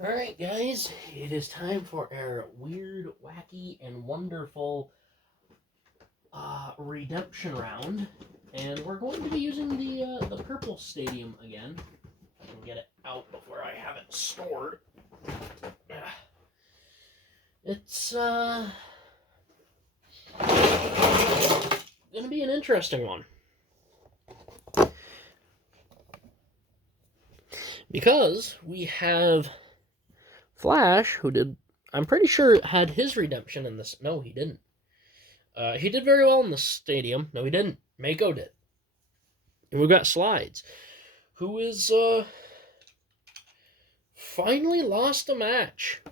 Alright, guys, it is time for our weird, wacky, and wonderful redemption round. And we're going to be using the purple stadium again. I can get it out before I have it stored. It's gonna be an interesting one. Because we have Flash, who did, I'm pretty sure, had his redemption in this. No, he didn't. He did very well in the stadium. No, he didn't. Mako did. And we've got Slides, who is finally lost a match.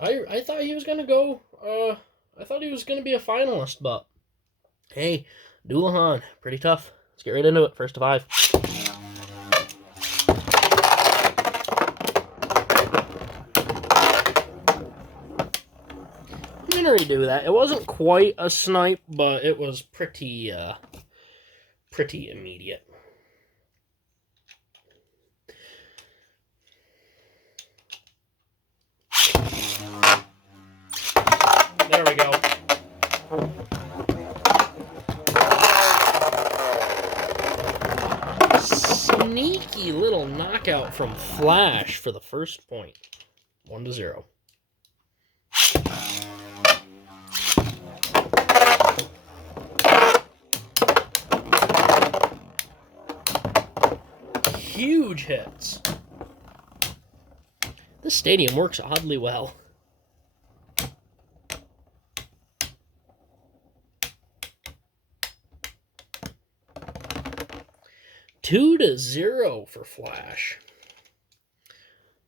I thought he was gonna go. I thought he was gonna be a finalist, but hey, Doulahan, pretty tough. Let's get right into it. First to five. I'm gonna redo that. It wasn't quite a snipe, but it was pretty immediate. There we go. Sneaky little knockout from Flash for the first point. 1-0. Huge hits. This stadium works oddly well. 2-0 for Flash.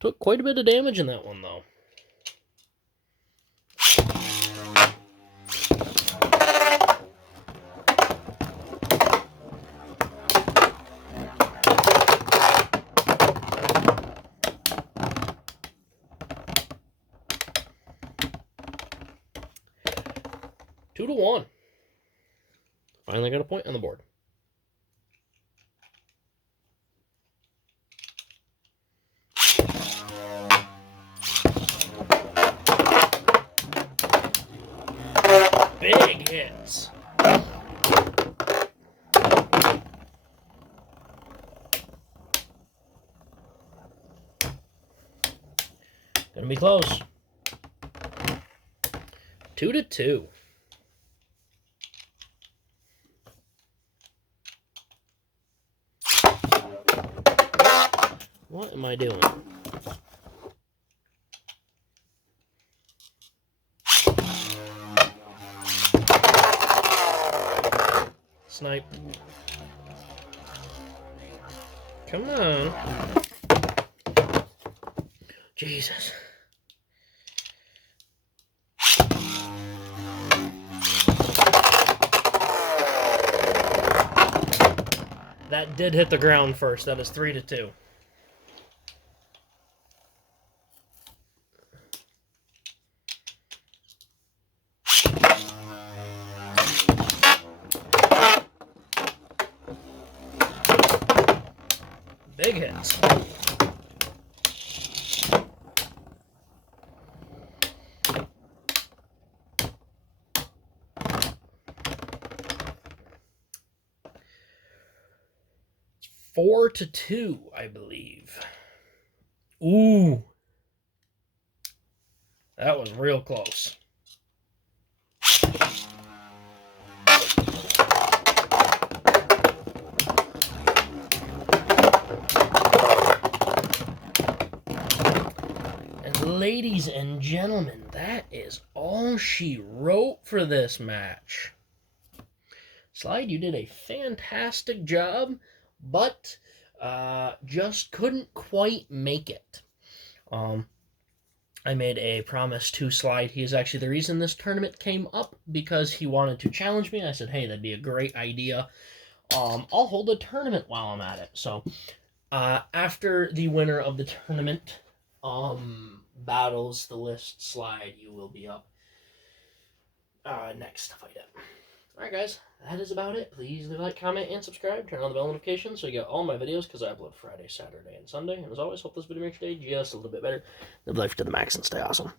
Took quite a bit of damage in that one, though. Two to one. Finally got a point on the board. Big hits. Gonna be close. 2-2. What am I doing? Snipe. Come on. Jesus. That did hit the ground first. That is 3-2. Big hits. It's 4-2, I believe. Ooh. That was real close. Ladies and gentlemen, that is all she wrote for this match. Slide, you did a fantastic job, but just couldn't quite make it. I made a promise to Slide. He is actually the reason this tournament came up, because he wanted to challenge me. I said, hey, that'd be a great idea. I'll hold a tournament while I'm at it. So after the winner of the tournament battles the list, Slide, you will be up next to fight it. Alright, guys, that is about it. Please leave a like, comment, and subscribe. Turn on the bell notifications so you get all my videos because I upload Friday, Saturday, and Sunday. And as always, hope this video makes your day just a little bit better. Live life to the max and stay awesome.